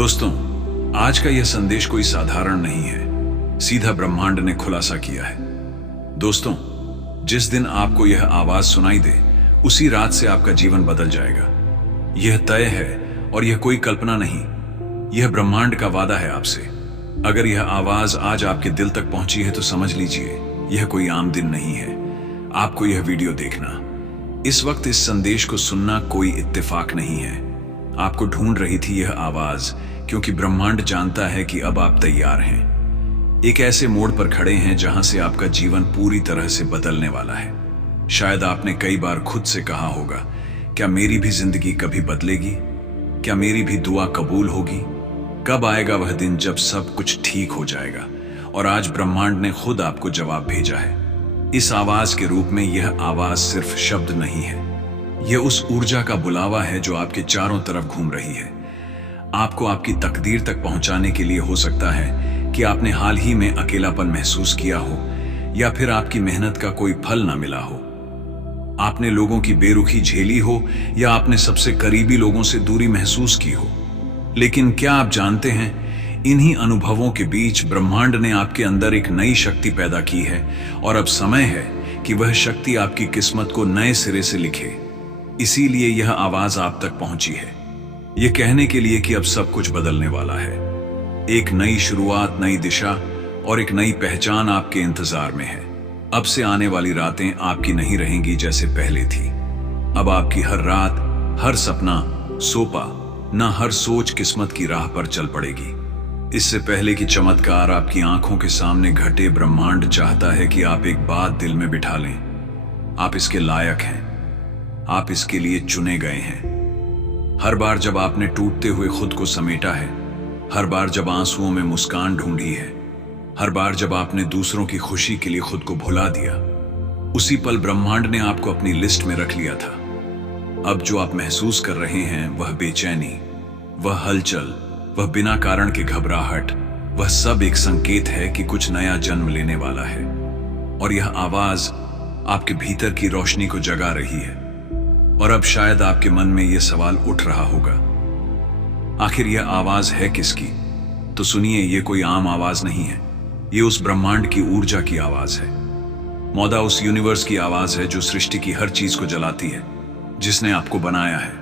दोस्तों, आज का यह संदेश कोई साधारण नहीं है, सीधा ब्रह्मांड ने खुलासा किया है। दोस्तों, जिस दिन आपको यह आवाज सुनाई दे, उसी रात से आपका जीवन बदल जाएगा। यह तय है और यह कोई कल्पना नहीं, यह ब्रह्मांड का वादा है आपसे। अगर यह आवाज आज आपके दिल तक पहुंची है तो समझ लीजिए यह कोई आम दिन नहीं है। आपको यह वीडियो देखना, इस वक्त इस संदेश को सुनना कोई इत्तेफाक नहीं है। आपको ढूंढ रही थी यह आवाज, क्योंकि ब्रह्मांड जानता है कि अब आप तैयार हैं। एक ऐसे मोड़ पर खड़े हैं जहां से आपका जीवन पूरी तरह से बदलने वाला है। शायद आपने कई बार खुद से कहा होगा, क्या मेरी भी जिंदगी कभी बदलेगी? क्या मेरी भी दुआ कबूल होगी? कब आएगा वह दिन जब सब कुछ ठीक हो जाएगा? और आज ब्रह्मांड ने खुद आपको जवाब भेजा है। इस आवाज के रूप में। यह आवाज सिर्फ शब्द नहीं है, यह उस ऊर्जा का बुलावा है जो आपके चारों तरफ घूम रही है। आपको आपकी तकदीर तक पहुंचाने के लिए। हो सकता है कि आपने हाल ही में अकेलापन महसूस किया हो, या फिर आपकी मेहनत का कोई फल ना मिला हो। आपने लोगों की बेरुखी झेली हो, या आपने सबसे करीबी लोगों से दूरी महसूस की हो। लेकिन क्या आप जानते हैं, इन्हीं अनुभवों के बीच ब्रह्मांड ने आपके अंदर एक नई शक्ति पैदा की है, और अब समय है कि वह शक्ति आपकी किस्मत को नए सिरे से लिखे। इसीलिए यह आवाज आप तक पहुंची है, यह कहने के लिए कि अब सब कुछ बदलने वाला है। एक नई शुरुआत, नई दिशा और एक नई पहचान आपके इंतजार में है। अब से आने वाली रातें आपकी नहीं रहेंगी जैसे पहले थी। अब आपकी हर रात, हर सपना, सोपा न हर सोच किस्मत की राह पर चल पड़ेगी। इससे पहले कि चमत्कार आपकी आंखों के सामने घटे, ब्रह्मांड चाहता है कि आप एक बात दिल में बिठा लें। आप इसके लायक हैं, आप इसके लिए चुने गए हैं। हर बार जब आपने टूटते हुए खुद को समेटा है, हर बार जब आंसुओं में मुस्कान ढूंढी है, हर बार जब आपने दूसरों की खुशी के लिए खुद को भुला दिया, उसी पल ब्रह्मांड ने आपको अपनी लिस्ट में रख लिया था। अब जो आप महसूस कर रहे हैं, वह बेचैनी, वह हलचल, वह बिना कारण की घबराहट, वह सब एक संकेत है कि कुछ नया जन्म लेने वाला है। और यह आवाज आपके भीतर की रोशनी को जगा रही है। और अब शायद आपके मन में यह सवाल उठ रहा होगा, आखिर यह आवाज है किसकी? तो सुनिए, यह कोई आम आवाज नहीं है, यह उस ब्रह्मांड की ऊर्जा की आवाज है। मौदा उस यूनिवर्स की आवाज है जो सृष्टि की हर चीज को जलाती है, जिसने आपको बनाया है,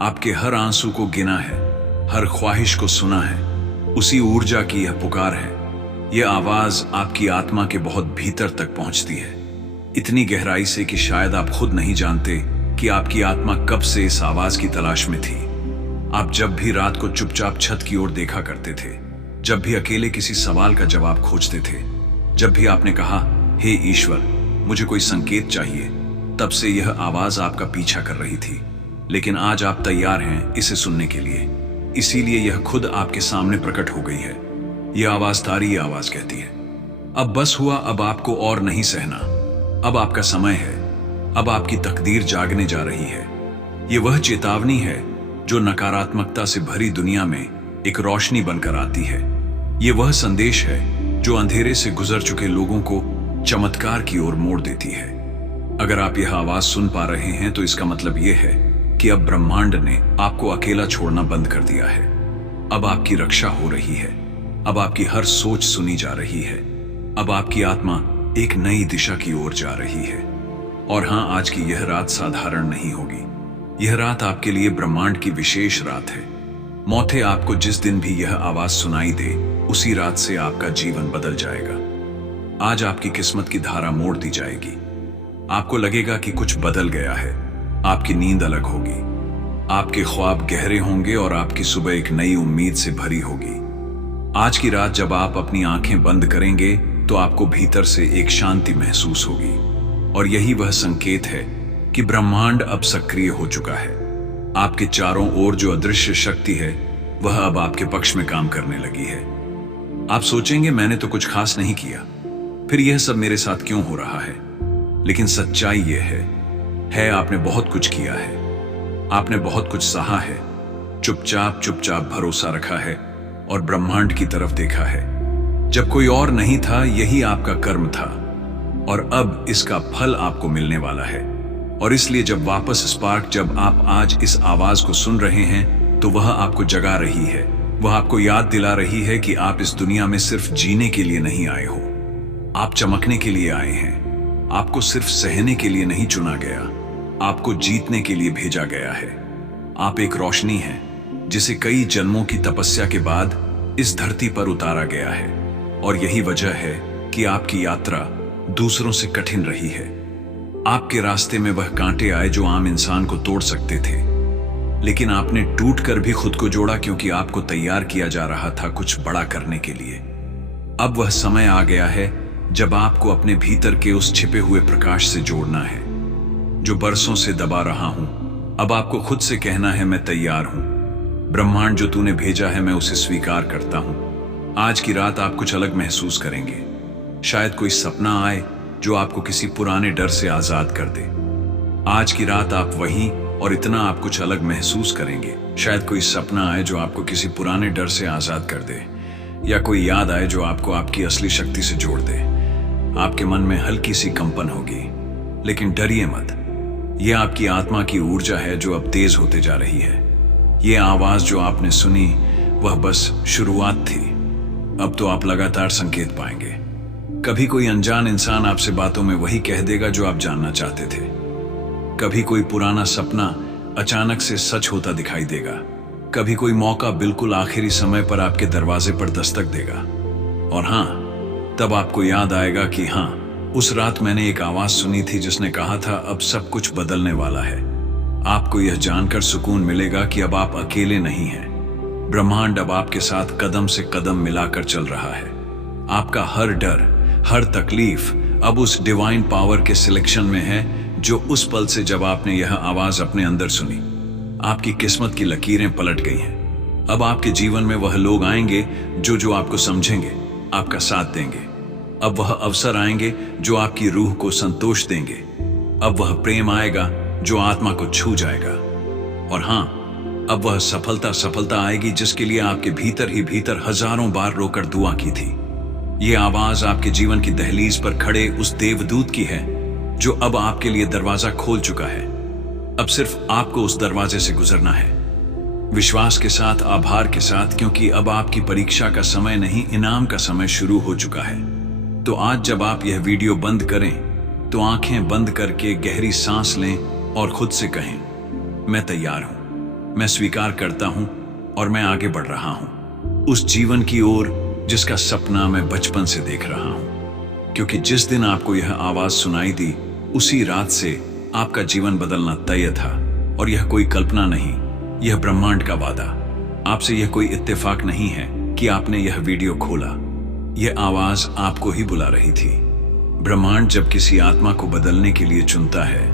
आपके हर आंसू को गिना है, हर ख्वाहिश को सुना है। उसी ऊर्जा की यह पुकार है। यह आवाज आपकी आत्मा के बहुत भीतर तक पहुंचती है, इतनी गहराई से कि शायद आप खुद नहीं जानते कि आपकी आत्मा कब से इस आवाज की तलाश में थी। आप जब भी रात को चुपचाप छत की ओर देखा करते थे, जब भी अकेले किसी सवाल का जवाब खोजते थे, जब भी आपने कहा, हे ईश्वर, मुझे कोई संकेत चाहिए, तब से यह आवाज आपका पीछा कर रही थी। लेकिन आज आप तैयार हैं इसे सुनने के लिए, इसीलिए यह खुद आपके सामने प्रकट हो गई है। यह आवाज तारी आवाज कहती है, अब बस हुआ, अब आपको और नहीं सहना, अब आपका समय है, अब आपकी तकदीर जागने जा रही है। यह वह चेतावनी है जो नकारात्मकता से भरी दुनिया में एक रोशनी बनकर आती है। यह वह संदेश है जो अंधेरे से गुजर चुके लोगों को चमत्कार की ओर मोड़ देती है। अगर आप यह आवाज सुन पा रहे हैं तो इसका मतलब यह है कि अब ब्रह्मांड ने आपको अकेला छोड़ना बंद कर दिया है। अब आपकी रक्षा हो रही है, अब आपकी हर सोच सुनी जा रही है, अब आपकी आत्मा एक नई दिशा की ओर जा रही है। और हां, आज की यह रात साधारण नहीं होगी। यह रात आपके लिए ब्रह्मांड की विशेष रात है। मौते आपको जिस दिन भी यह आवाज सुनाई दे, उसी रात से आपका जीवन बदल जाएगा। आज आपकी किस्मत की धारा मोड़ दी जाएगी। आपको लगेगा कि कुछ बदल गया है। आपकी नींद अलग होगी, आपके ख्वाब गहरे होंगे और आपकी सुबह एक नई उम्मीद से भरी होगी। आज की रात जब आप अपनी आंखें बंद करेंगे तो आपको भीतर से एक शांति महसूस होगी, और यही वह संकेत है कि ब्रह्मांड अब सक्रिय हो चुका है। आपके चारों ओर जो अदृश्य शक्ति है, वह अब आपके पक्ष में काम करने लगी है। आप सोचेंगे, मैंने तो कुछ खास नहीं किया, फिर यह सब मेरे साथ क्यों हो रहा है? लेकिन सच्चाई यह है आपने बहुत कुछ किया है, आपने बहुत कुछ सहा है, चुपचाप चुपचाप भरोसा रखा है और ब्रह्मांड की तरफ देखा है। जब कोई और नहीं था, यही आपका कर्म था, और अब इसका फल आपको मिलने वाला है। और इसलिए जब आप आज इस आवाज को सुन रहे हैं, तो वह आपको जगा रही है, वह आपको याद दिला रही है कि आप इस दुनिया में सिर्फ जीने के लिए नहीं आए हो, आप चमकने के लिए आए हैं। आपको सिर्फ सहने के लिए नहीं चुना गया, आपको जीतने के लिए भेजा गया है। आप एक रोशनी हैं जिसे कई जन्मों की तपस्या के बाद इस धरती पर उतारा गया है, और यही वजह है कि आपकी यात्रा दूसरों से कठिन रही है। आपके रास्ते में वह कांटे आए जो आम इंसान को तोड़ सकते थे, लेकिन आपने टूट कर भी खुद को जोड़ा, क्योंकि आपको तैयार किया जा रहा था कुछ बड़ा करने के लिए। अब वह समय आ गया है जब आपको अपने भीतर के उस छिपे हुए प्रकाश से जोड़ना है जो बरसों से दबा रहा हूं। अब आपको खुद से कहना है, मैं तैयार हूं। ब्रह्मांड जो तूने भेजा है, मैं उसे स्वीकार करता हूं। आज की रात आप कुछ अलग महसूस करेंगे। शायद कोई सपना आए जो आपको किसी पुराने डर से आजाद कर दे। आज की रात आप वहीं और इतना आप कुछ अलग महसूस करेंगे। शायद कोई सपना आए जो आपको किसी पुराने डर से आजाद कर दे, या कोई याद आए जो आपको आपकी असली शक्ति से जोड़ दे। आपके मन में हल्की सी कंपन होगी, लेकिन डरिए मत। यह आपकी आत्मा की ऊर्जा है जो अब तेज होते जा रही है। यह आवाज जो आपने सुनी वह बस शुरुआत थी। अब तो आप लगातार संकेत पाएंगे। कभी कोई अनजान इंसान आपसे बातों में वही कह देगा जो आप जानना चाहते थे। कभी कोई पुराना सपना अचानक से सच होता दिखाई देगा। कभी कोई मौका बिल्कुल आखिरी समय पर आपके दरवाजे पर दस्तक देगा। और हां, तब आपको याद आएगा कि हां, उस रात मैंने एक आवाज सुनी थी जिसने कहा था अब सब कुछ बदलने वाला है। आपको यह जानकर सुकून मिलेगा कि अब आप अकेले नहीं हैं। ब्रह्मांड अब आपके साथ कदम से कदम मिलाकर चल रहा है। आपका हर डर, हर तकलीफ अब उस डिवाइन पावर के सिलेक्शन में है जो उस पल से जब आपने यह आवाज अपने अंदर सुनी। आपकी किस्मत की लकीरें पलट गई हैं। अब आपके जीवन में वह लोग आएंगे जो आपको समझेंगे, आपका साथ देंगे। अब वह अवसर आएंगे जो आपकी रूह को संतोष देंगे। अब वह प्रेम आएगा जो आत्मा को छू जाएगा। और हां, अब वह सफलता आएगी जिसके लिए आपके भीतर ही भीतर हजारों बार रोकर दुआ की थी। यह आवाज आपके जीवन की दहलीज पर खड़े उस देवदूत की है जो अब आपके लिए दरवाजा खोल चुका है। अब सिर्फ आपको उस दरवाजे से गुजरना है, विश्वास के साथ, आभार के साथ, क्योंकि अब आपकी परीक्षा का समय नहीं, इनाम का समय शुरू हो चुका है। तो आज जब आप यह वीडियो बंद करें तो आंखें बंद करके गहरी सांस लें और खुद से कहें, मैं तैयार हूं, मैं स्वीकार करता हूं और मैं आगे बढ़ रहा हूं उस जीवन की ओर जिसका सपना मैं बचपन से देख रहा हूं। क्योंकि जिस दिन आपको यह आवाज सुनाई दी, उसी रात से आपका जीवन बदलना तय था। और यह कोई कल्पना नहीं, यह ब्रह्मांड का वादा। आपसे यह कोई इत्तेफाक नहीं है कि आपने यह वीडियो खोला। यह आवाज आपको ही बुला रही थी। ब्रह्मांड जब किसी आत्मा को बदलने के लिए चुनता है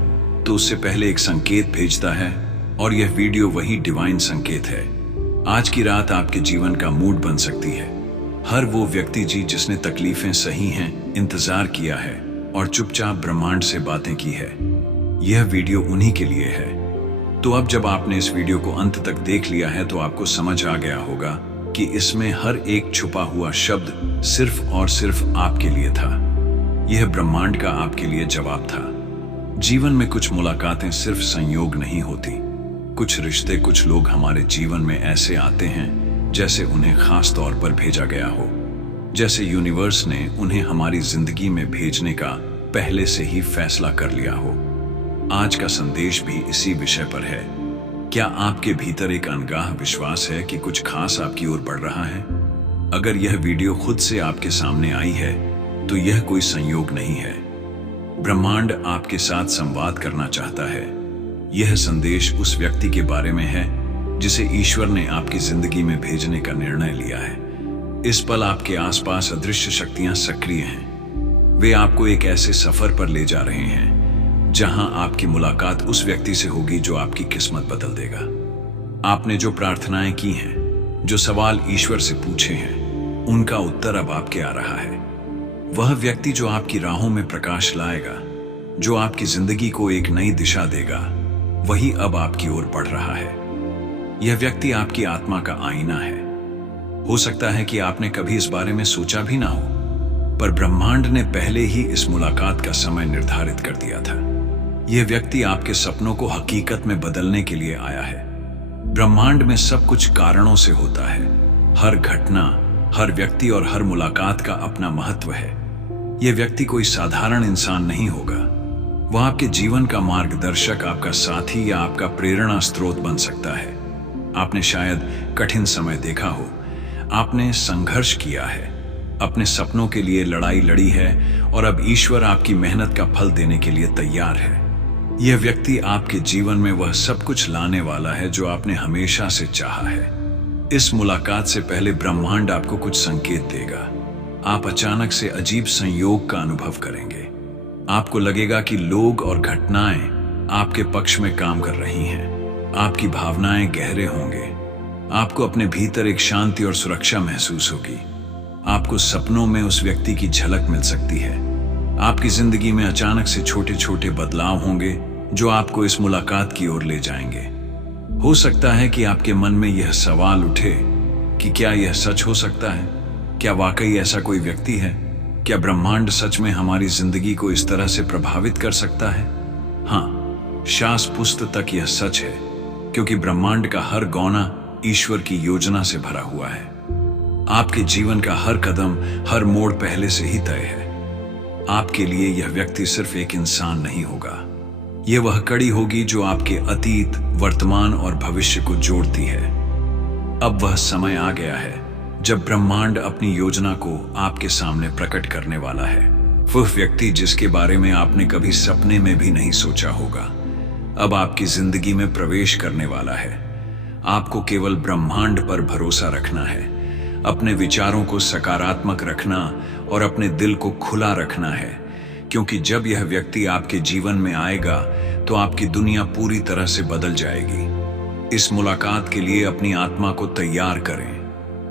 तो उससे पहले एक संकेत भेजता है, और यह वीडियो वही डिवाइन संकेत है। आज की रात आपके जीवन का मूड बन सकती है। हर वो व्यक्ति जिसने तकलीफें सही हैं, इंतजार किया है और चुपचाप ब्रह्मांड से बातें की है, यह वीडियो उन्हीं के लिए है। तो अब जब आपने इस वीडियो को अंत तक देख लिया है तो आपको समझ आ गया होगा कि इसमें हर एक छुपा हुआ शब्द सिर्फ और सिर्फ आपके लिए था। यह ब्रह्मांड का आपके लिए जवाब था। जीवन में कुछ मुलाकातें सिर्फ संयोग नहीं होती। कुछ रिश्ते, कुछ लोग हमारे जीवन में ऐसे आते हैं जैसे उन्हें खास तौर पर भेजा गया हो, जैसे यूनिवर्स ने उन्हें हमारी जिंदगी में भेजने का पहले से ही फैसला कर लिया हो। आज का संदेश भी इसी विषय पर है। क्या आपके भीतर एक अनगाह विश्वास है कि कुछ खास आपकी ओर बढ़ रहा है? अगर यह वीडियो खुद से आपके सामने आई है तो यह कोई संयोग नहीं है। ब्रह्मांड आपके साथ संवाद करना चाहता है। यह संदेश उस व्यक्ति के बारे में है जिसे ईश्वर ने आपकी जिंदगी में भेजने का निर्णय लिया है। इस पल आपके आसपास अदृश्य शक्तियां सक्रिय हैं। वे आपको एक ऐसे सफर पर ले जा रहे हैं जहां आपकी मुलाकात उस व्यक्ति से होगी जो आपकी किस्मत बदल देगा। आपने जो प्रार्थनाएं की हैं, जो सवाल ईश्वर से पूछे हैं, उनका उत्तर अब आपके आ रहा है। वह व्यक्ति जो आपकी राहों में प्रकाश लाएगा, जो आपकी जिंदगी को एक नई दिशा देगा, वही अब आपकी ओर बढ़ रहा है। यह व्यक्ति आपकी आत्मा का आईना है। हो सकता है कि आपने कभी इस बारे में सोचा भी ना हो, पर ब्रह्मांड ने पहले ही इस मुलाकात का समय निर्धारित कर दिया था। यह व्यक्ति आपके सपनों को हकीकत में बदलने के लिए आया है। ब्रह्मांड में सब कुछ कारणों से होता है। हर घटना, हर व्यक्ति और हर मुलाकात का अपना महत्व है। यह व्यक्ति कोई साधारण इंसान नहीं होगा। वह आपके जीवन का मार्गदर्शक, आपका साथी या आपका प्रेरणा स्रोत बन सकता है। आपने शायद कठिन समय देखा हो, आपने संघर्ष किया है, अपने सपनों के लिए लड़ाई लड़ी है और अब ईश्वर आपकी मेहनत का फल देने के लिए तैयार है। यह व्यक्ति आपके जीवन में वह सब कुछ लाने वाला है जो आपने हमेशा से चाहा है। इस मुलाकात से पहले ब्रह्मांड आपको कुछ संकेत देगा। आप अचानक से अजीब संयोग का अनुभव करेंगे। आपको लगेगा कि लोग और घटनाएं आपके पक्ष में काम कर रही हैं। आपकी भावनाएं गहरे होंगे। आपको अपने भीतर एक शांति और सुरक्षा महसूस होगी। आपको सपनों में उस व्यक्ति की झलक मिल सकती है। आपकी जिंदगी में अचानक से छोटे छोटे बदलाव होंगे जो आपको इस मुलाकात की ओर ले जाएंगे। हो सकता है कि आपके मन में यह सवाल उठे कि क्या यह सच हो सकता है? क्या वाकई ऐसा कोई व्यक्ति है? क्या ब्रह्मांड सच में हमारी जिंदगी को इस तरह से प्रभावित कर सकता है? हाँ, शास्त्र तक यह सच है, क्योंकि ब्रह्मांड का हर गौना ईश्वर की योजना से भरा हुआ है। आपके जीवन का हर कदम, हर मोड़ पहले से ही तय है। आपके लिए यह व्यक्ति सिर्फ एक इंसान नहीं होगा। यह वह कड़ी होगी जो आपके अतीत, वर्तमान और भविष्य को जोड़ती है। अब वह समय आ गया है जब ब्रह्मांड अपनी योजना को आपके सामने प्रकट करने वाला है। वह व्यक्ति जिसके बारे में आपने कभी सपने में भी नहीं सोचा होगा, अब आपकी जिंदगी में प्रवेश करने वाला है। आपको केवल ब्रह्मांड पर भरोसा रखना है, अपने विचारों को सकारात्मक रखना और अपने दिल को खुला रखना है, क्योंकि जब यह व्यक्ति आपके जीवन में आएगा तो आपकी दुनिया पूरी तरह से बदल जाएगी। इस मुलाकात के लिए अपनी आत्मा को तैयार करें।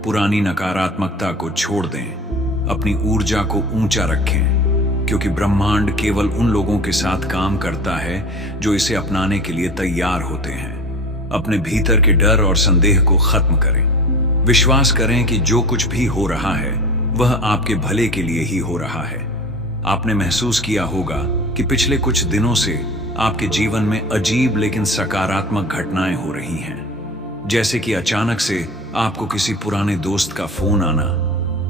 पुरानी नकारात्मकता को छोड़ दें, अपनी ऊर्जा को ऊंचा रखें, क्योंकि ब्रह्मांड केवल उन लोगों के साथ काम करता है जो इसे अपनाने के लिए तैयार होते हैं। अपने भीतर के डर और संदेह को खत्म करें। विश्वास करें कि जो कुछ भी हो रहा है वह आपके भले के लिए ही हो रहा है। आपने महसूस किया होगा कि पिछले कुछ दिनों से आपके जीवन में अजीब लेकिन सकारात्मक घटनाएं हो रही हैं। जैसे कि अचानक से आपको किसी पुराने दोस्त का फोन आना,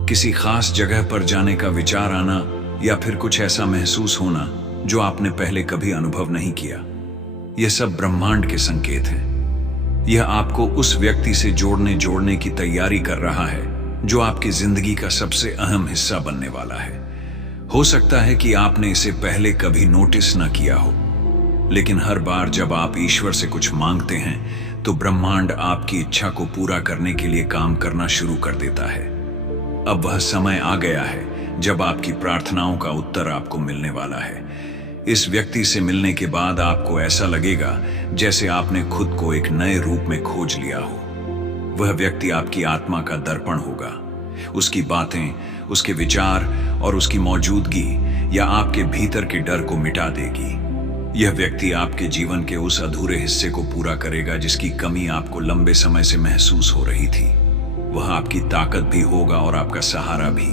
किसी खास जगह पर जाने का विचार आना, या फिर कुछ ऐसा महसूस होना जो आपने पहले कभी अनुभव नहीं किया। यह सब ब्रह्मांड के संकेत हैं। यह आपको उस व्यक्ति से जोड़ने की तैयारी कर रहा है जो आपकी जिंदगी का सबसे अहम हिस्सा बनने वाला है। हो सकता है कि आपने इसे पहले कभी नोटिस न किया हो, लेकिन हर बार जब आप ईश्वर से कुछ मांगते हैं तो ब्रह्मांड आपकी इच्छा को पूरा करने के लिए काम करना शुरू कर देता है। अब वह समय आ गया है जब आपकी प्रार्थनाओं का उत्तर आपको मिलने वाला है। इस व्यक्ति से मिलने के बाद आपको ऐसा लगेगा जैसे आपने खुद को एक नए रूप में खोज लिया हो। वह व्यक्ति आपकी आत्मा का दर्पण होगा। उसकी बातें, उसके विचार और उसकी मौजूदगी या आपके भीतर के डर को मिटा देगी। यह व्यक्ति आपके जीवन के उस अधूरे हिस्से को पूरा करेगा जिसकी कमी आपको लंबे समय से महसूस हो रही थी। वह आपकी ताकत भी होगा और आपका सहारा भी।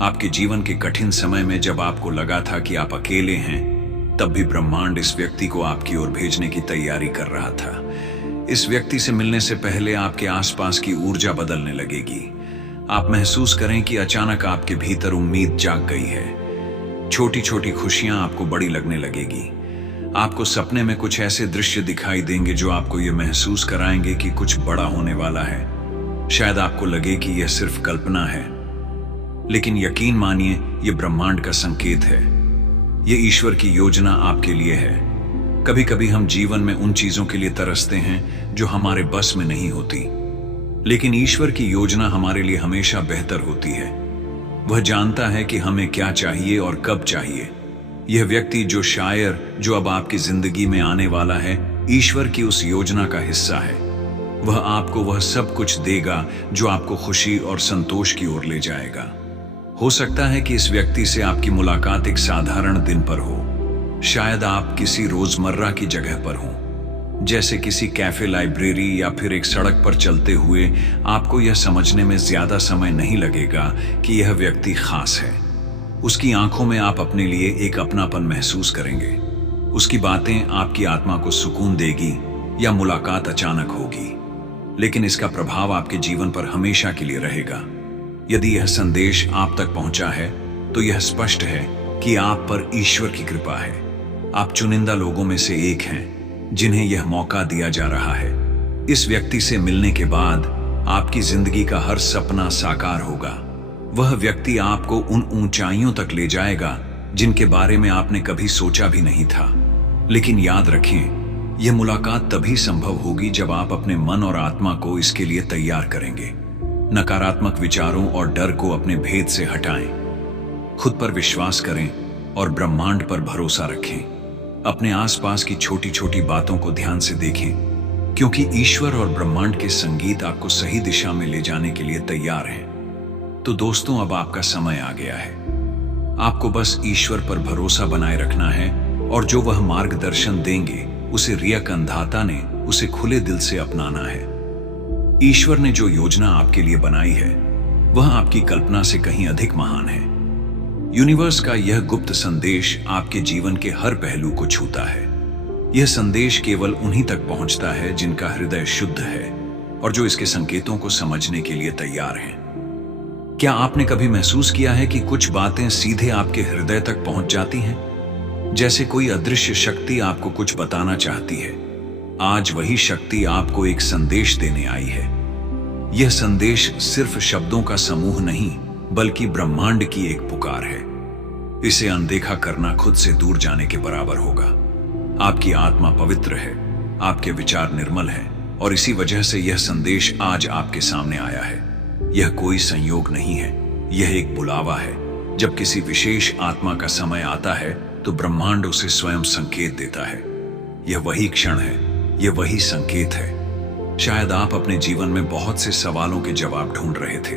आपके जीवन के कठिन समय में जब आपको लगा था कि आप अकेले हैं, तब भी ब्रह्मांड इस व्यक्ति को आपकी ओर भेजने की तैयारी कर रहा था। इस व्यक्ति से मिलने से पहले आपके आसपास की ऊर्जा बदलने लगेगी। आप महसूस करें कि अचानक आपके भीतर उम्मीद जाग गई है। छोटी छोटी खुशियां आपको बड़ी लगने लगेगी। आपको सपने में कुछ ऐसे दृश्य दिखाई देंगे जो आपको यह महसूस कराएंगे कि कुछ बड़ा होने वाला है। शायद आपको लगे कि यह सिर्फ कल्पना है, लेकिन यकीन मानिए यह ब्रह्मांड का संकेत है। यह ईश्वर की योजना आपके लिए है। कभी कभी हम जीवन में उन चीजों के लिए तरसते हैं जो हमारे बस में नहीं होती, लेकिन ईश्वर की योजना हमारे लिए हमेशा बेहतर होती है। वह जानता है कि हमें क्या चाहिए और कब चाहिए। यह व्यक्ति जो अब आपकी जिंदगी में आने वाला है, ईश्वर की उस योजना का हिस्सा है। वह आपको वह सब कुछ देगा जो आपको खुशी और संतोष की ओर ले जाएगा। हो सकता है कि इस व्यक्ति से आपकी मुलाकात एक साधारण दिन पर हो। शायद आप किसी रोजमर्रा की जगह पर हों, जैसे किसी कैफे, लाइब्रेरी या फिर एक सड़क पर चलते हुए। आपको यह समझने में ज्यादा समय नहीं लगेगा कि यह व्यक्ति खास है। उसकी आंखों में आप अपने लिए एक अपनापन महसूस करेंगे। उसकी बातें आपकी आत्मा को सुकून देगी या मुलाकात अचानक होगी, लेकिन इसका प्रभाव आपके जीवन पर हमेशा के लिए रहेगा। यदि यह संदेश आप तक पहुंचा है तो यह स्पष्ट है कि आप पर ईश्वर की कृपा है। आप चुनिंदा लोगों में से एक हैं जिन्हें यह मौका दिया जा रहा है। इस व्यक्ति से मिलने के बाद आपकी जिंदगी का हर सपना साकार होगा। वह व्यक्ति आपको उन ऊंचाइयों तक ले जाएगा जिनके बारे में आपने कभी सोचा भी नहीं था। लेकिन याद रखें, यह मुलाकात तभी संभव होगी जब आप अपने मन और आत्मा को इसके लिए तैयार करेंगे। नकारात्मक विचारों और डर को अपने भेद से हटाएं, खुद पर विश्वास करें और ब्रह्मांड पर भरोसा रखें। अपने आसपास की छोटी छोटी बातों को ध्यान से देखें, क्योंकि ईश्वर और ब्रह्मांड के संगीत आपको सही दिशा में ले जाने के लिए तैयार हैं। तो दोस्तों, अब आपका समय आ गया है। आपको बस ईश्वर पर भरोसा बनाए रखना है और जो वह मार्गदर्शन देंगे उसे रियक अंधाता ने उसे खुले दिल से अपनाना है। ईश्वर ने जो योजना आपके लिए बनाई है वह आपकी कल्पना से कहीं अधिक महान है। यूनिवर्स का यह गुप्त संदेश आपके जीवन के हर पहलू को छूता है। यह संदेश केवल उन्हीं तक पहुंचता है जिनका हृदय शुद्ध है और जो इसके संकेतों को समझने के लिए तैयार हैं। क्या आपने कभी महसूस किया है कि कुछ बातें सीधे आपके हृदय तक पहुंच जाती हैं? जैसे कोई अदृश्य शक्ति आपको कुछ बताना चाहती है। आज वही शक्ति आपको एक संदेश देने आई है। यह संदेश सिर्फ शब्दों का समूह नहीं, बल्कि ब्रह्मांड की एक पुकार है। इसे अनदेखा करना खुद से दूर जाने के बराबर होगा। आपकी आत्मा पवित्र है, आपके विचार निर्मल हैं और इसी वजह से यह संदेश आज आपके सामने आया है। यह कोई संयोग नहीं है, यह एक बुलावा है। जब किसी विशेष आत्मा का समय आता है तो ब्रह्मांड उसे स्वयं संकेत देता है। यह वही क्षण है, यह वही संकेत है। शायद आप अपने जीवन में बहुत से सवालों के जवाब ढूंढ रहे थे।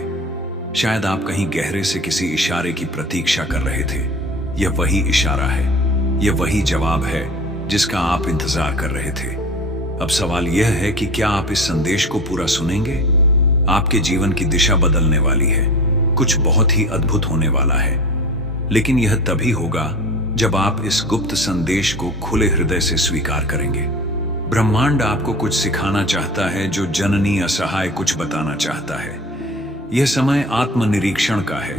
शायद आप कहीं गहरे से किसी इशारे की प्रतीक्षा कर रहे थे। यह वही इशारा है, यह वही जवाब है जिसका आप इंतजार कर रहे थे। अब सवाल यह है कि क्या आप इस संदेश को पूरा सुनेंगे? आपके जीवन की दिशा बदलने वाली है, कुछ बहुत ही अद्भुत होने वाला है। लेकिन यह तभी होगा जब आप इस गुप्त संदेश को खुले हृदय से स्वीकार करेंगे। ब्रह्मांड आपको कुछ सिखाना चाहता है जो जननी असहाय कुछ बताना चाहता है। यह समय आत्मनिरीक्षण का है,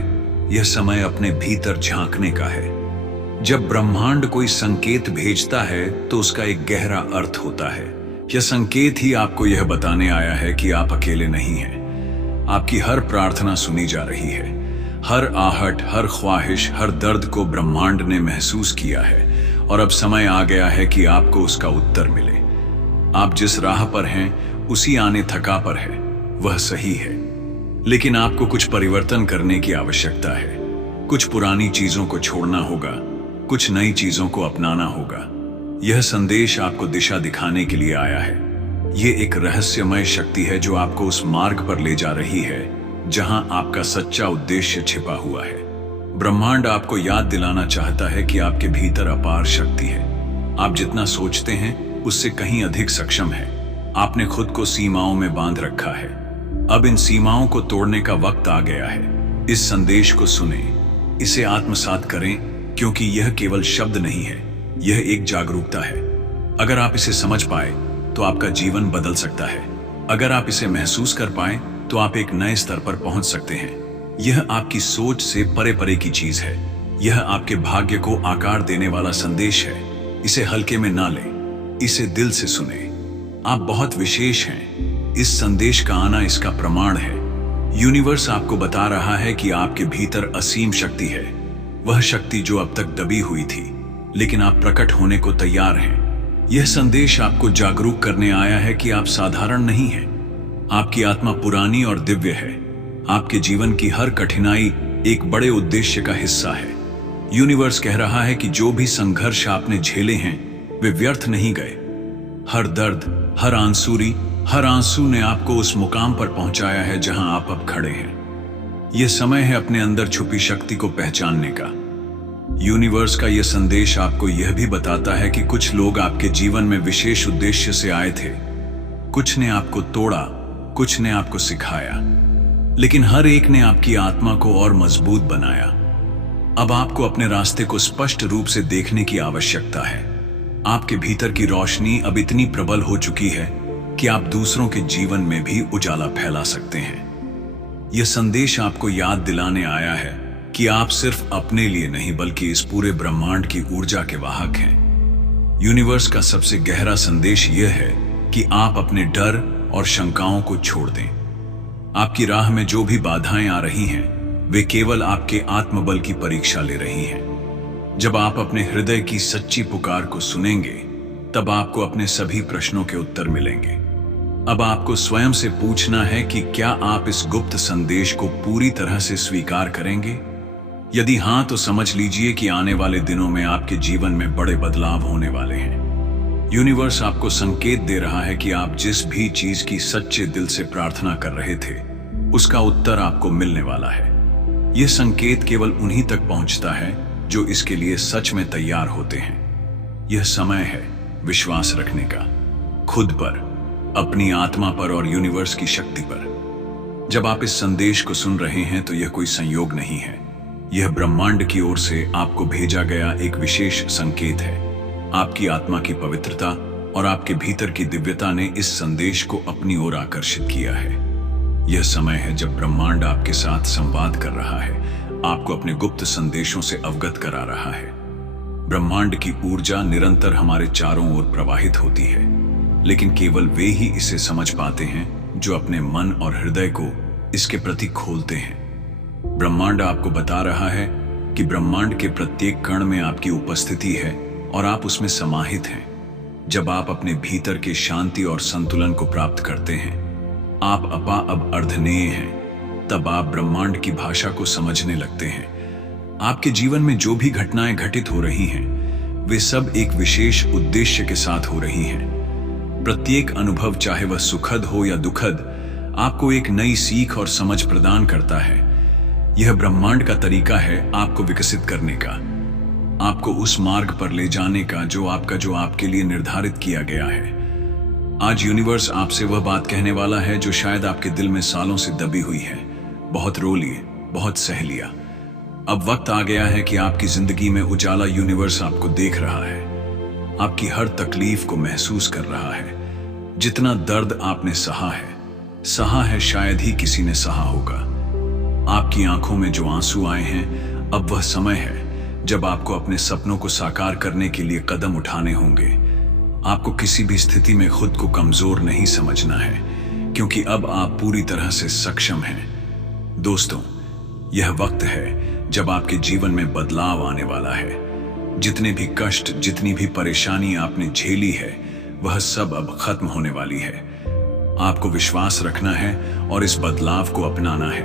यह समय अपने भीतर झांकने का है। जब ब्रह्मांड कोई संकेत भेजता है तो उसका एक गहरा अर्थ होता है। यह संकेत ही आपको यह बताने आया है कि आप अकेले नहीं हैं। आपकी हर प्रार्थना सुनी जा रही है। हर आहट, हर ख्वाहिश, हर दर्द को ब्रह्मांड ने महसूस किया है और अब समय आ गया है कि आपको उसका उत्तर मिले। आप जिस राह पर हैं उसी आने थका पर है, वह सही है। लेकिन आपको कुछ परिवर्तन करने की आवश्यकता है। कुछ पुरानी चीजों को छोड़ना होगा, कुछ नई चीजों को अपनाना होगा। यह संदेश आपको दिशा दिखाने के लिए आया है। यह एक रहस्यमय शक्ति है जो आपको उस मार्ग पर ले जा रही है जहां आपका सच्चा उद्देश्य छिपा हुआ है। ब्रह्मांड आपको याद दिलाना चाहता है कि आपके भीतर अपार शक्ति है। आप जितना सोचते हैं उससे कहीं अधिक सक्षम है। आपने खुद को सीमाओं में बांध रखा है। अब इन सीमाओं को तोड़ने का वक्त आ गया है। इस संदेश को सुने, इसे आत्मसात करें, क्योंकि यह केवल शब्द नहीं है, यह एक जागरूकता है। अगर आप इसे समझ पाए तो आपका जीवन बदल सकता है। अगर आप इसे महसूस कर पाए तो आप एक नए स्तर पर पहुंच सकते हैं। यह आपकी सोच से परे परे की चीज है। यह आपके भाग्य को आकार देने वाला संदेश है। इसे हल्के में ना लें, इसे दिल से सुने। आप बहुत विशेष हैं। इस संदेश का आना इसका प्रमाण है। यूनिवर्स आपको बता रहा है कि आपके भीतर असीम शक्ति है। वह शक्ति जो अब तक दबी हुई थी, लेकिन आप प्रकट होने को तैयार हैं। यह संदेश आपको जागरूक करने आया है कि आप साधारण नहीं हैं। आपकी आत्मा पुरानी और दिव्य है। आपके जीवन की हर कठिनाई एक बड़े उद्देश्य का हिस्सा है। यूनिवर्स कह रहा है कि जो भी संघर्ष आपने झेले हैं वे व्यर्थ नहीं गए। हर दर्द, हर आंसू ने आपको उस मुकाम पर पहुंचाया है जहां आप अब खड़े हैं। यह समय है अपने अंदर छुपी शक्ति को पहचानने का। यूनिवर्स का यह संदेश आपको यह भी बताता है कि कुछ लोग आपके जीवन में विशेष उद्देश्य से आए थे। कुछ ने आपको तोड़ा, कुछ ने आपको सिखाया, लेकिन हर एक ने आपकी आत्मा को और मजबूत बनाया। अब आपको अपने रास्ते को स्पष्ट रूप से देखने की आवश्यकता है। आपके भीतर की रोशनी अब इतनी प्रबल हो चुकी है बल्कि आप दूसरों के जीवन में भी उजाला फैला सकते हैं। यह संदेश आपको याद दिलाने आया है कि आप सिर्फ अपने लिए नहीं बल्कि इस पूरे ब्रह्मांड की ऊर्जा के वाहक हैं। यूनिवर्स का सबसे गहरा संदेश यह है कि आप अपने डर और शंकाओं को छोड़ दें। आपकी राह में जो भी बाधाएं आ रही हैं, वे केवल आपके आत्मबल की परीक्षा ले रही हैं। जब आप अपने हृदय की सच्ची पुकार को सुनेंगे, तब आपको अपने सभी प्रश्नों के उत्तर मिलेंगे। अब आपको स्वयं से पूछना है कि क्या आप इस गुप्त संदेश को पूरी तरह से स्वीकार करेंगे? यदि हां, तो समझ लीजिए कि आने वाले दिनों में आपके जीवन में बड़े बदलाव होने वाले हैं। यूनिवर्स आपको संकेत दे रहा है कि आप जिस भी चीज की सच्चे दिल से प्रार्थना कर रहे थे, उसका उत्तर आपको मिलने वाला है। यह संकेत केवल उन्हीं तक पहुंचता है जो इसके लिए सच में तैयार होते हैं। यह समय है विश्वास रखने का, खुद पर, अपनी आत्मा पर और यूनिवर्स की शक्ति पर। जब आप इस संदेश को सुन रहे हैं तो यह कोई संयोग नहीं है। यह ब्रह्मांड की ओर से आपको भेजा गया एक विशेष संकेत है। आपकी आत्मा की पवित्रता और आपके भीतर की दिव्यता ने इस संदेश को अपनी ओर आकर्षित किया है। यह समय है जब ब्रह्मांड आपके साथ संवाद कर रहा है, आपको अपने गुप्त संदेशों से अवगत करा रहा है। ब्रह्मांड की ऊर्जा निरंतर हमारे चारों ओर प्रवाहित होती है, लेकिन केवल वे ही इसे समझ पाते हैं जो अपने मन और हृदय को इसके प्रति खोलते हैं। ब्रह्मांड आपको बता रहा है कि ब्रह्मांड के प्रत्येक कण में आपकी उपस्थिति है और आप उसमें समाहित हैं। जब आप अपने भीतर के शांति और संतुलन को प्राप्त करते हैं, आप अब अर्धनेय हैं। तब आप ब्रह्मांड की भाषा को समझने लगते हैं। आपके जीवन में जो भी घटनाएं घटित हो रही हैं, वे सब एक विशेष उद्देश्य के साथ हो रही हैं। प्रत्येक अनुभव, चाहे वह सुखद हो या दुखद, आपको एक नई सीख और समझ प्रदान करता है। यह ब्रह्मांड का तरीका है आपको विकसित करने का, आपको उस मार्ग पर ले जाने का जो आपके लिए निर्धारित किया गया है। आज यूनिवर्स आपसे वह बात कहने वाला है जो शायद आपके दिल में सालों से दबी हुई है। बहुत रो लिए, बहुत सह लिया। अब वक्त आ गया है कि आपकी जिंदगी में उजाला। यूनिवर्स आपको देख रहा है, आपकी हर तकलीफ को महसूस कर रहा है। जितना दर्द आपने सहा है शायद ही किसी ने सहा होगा। आपकी आंखों में जो आंसू आए हैं, अब वह समय है जब आपको अपने सपनों को साकार करने के लिए कदम उठाने होंगे। आपको किसी भी स्थिति में खुद को कमजोर नहीं समझना है, क्योंकि अब आप पूरी तरह से सक्षम हैं। दोस्तों, यह वक्त है जब आपके जीवन में बदलाव आने वाला है। जितने भी कष्ट, जितनी भी परेशानी आपने झेली है, वह सब अब खत्म होने वाली है। आपको विश्वास रखना है और इस बदलाव को अपनाना है।